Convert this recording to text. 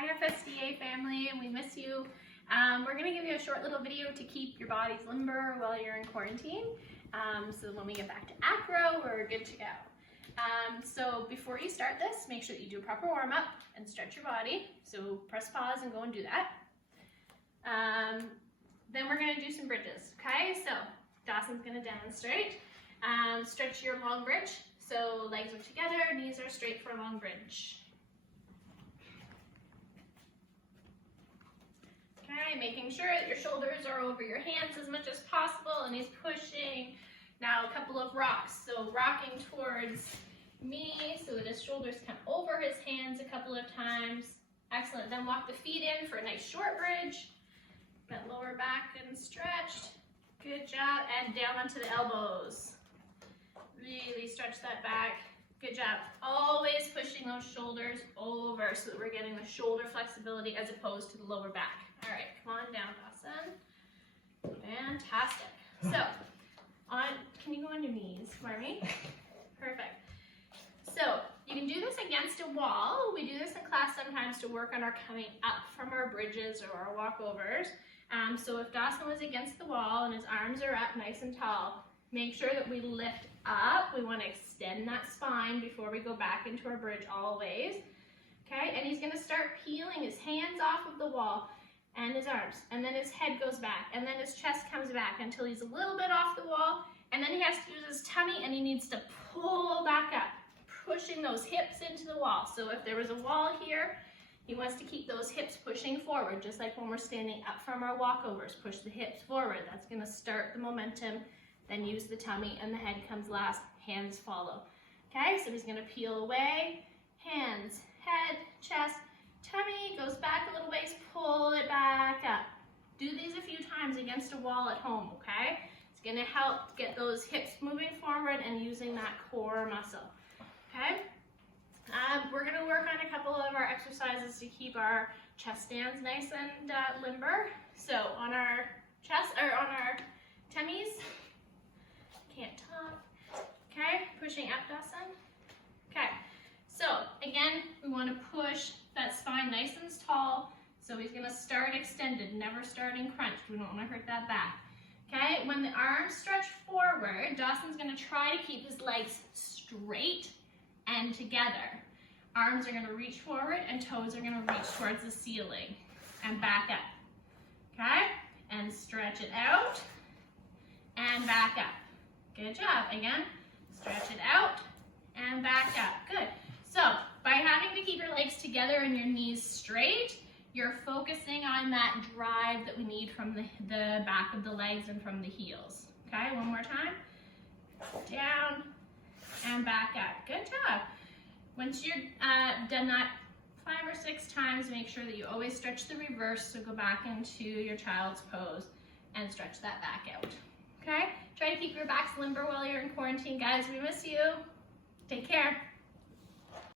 Hi FSDA family, and we miss you. We're going to give you a short little video to keep your bodies limber while you're in quarantine. So when we get back to Acro, we're good to go. So before you start this, make sure that you do a proper warm-up and stretch your body. So press pause and go and do that. Then we're going to do some bridges, okay? So Dawson's going to demonstrate. Stretch your long bridge. So legs are together, knees are straight for a long bridge. Okay, making sure that your shoulders are over your hands as much as possible, and he's pushing. Now a couple of rocks, so rocking towards me so that his shoulders come over his hands a couple of times. Excellent, then walk the feet in for a nice short bridge. That lower back and stretched. Good job, and down onto the elbows. Really stretch that back. Good job. Always pushing those shoulders over so that we're getting the shoulder flexibility as opposed to the lower back. All right, come on down, Dawson. Fantastic. So, can you go on your knees for me? Perfect. So, you can do this against a wall. We do this in class sometimes to work on our coming up from our bridges or our walkovers. So if Dawson was against the wall and his arms are up nice and tall, make sure that we lift up. We want to extend that spine before we go back into our bridge always. Okay, and he's going to start peeling his hands off of the wall and his arms, and then his head goes back, and then his chest comes back until he's a little bit off the wall, and then he has to use his tummy and he needs to pull back up, pushing those hips into the wall. So if there was a wall here, he wants to keep those hips pushing forward, just like when we're standing up from our walkovers. Push the hips forward. That's going to start the momentum. Then use the tummy, and the head comes last. Hands follow. Okay, so he's going to peel away. Hands, head, chest, tummy, goes back a little ways, pull it back up. Do these a few times against a wall at home, okay? It's going to help get those hips moving forward and using that core muscle, okay? We're going to work on a couple of our exercises to keep our chest stands nice and limber. So on our chest, or on our tummies, can't talk. Okay, pushing up, Dawson. Okay, so again, we want to push that spine nice and tall. So he's going to start extended, never starting crunched. We don't want to hurt that back. Okay, when the arms stretch forward, Dawson's going to try to keep his legs straight and together. Arms are going to reach forward and toes are going to reach towards the ceiling and back up. Okay, and stretch it out and back up. Good job. Again, stretch it out and back up. Good. So by having to keep your legs together and your knees straight, you're focusing on that drive that we need from the back of the legs and from the heels. Okay, one more time. Down and back up. Good job. Once you're done that 5 or 6 times, make sure that you always stretch the reverse. So go back into your child's pose and stretch that back out. Okay? Try to keep your backs limber while you're in quarantine, guys. We miss you. Take care.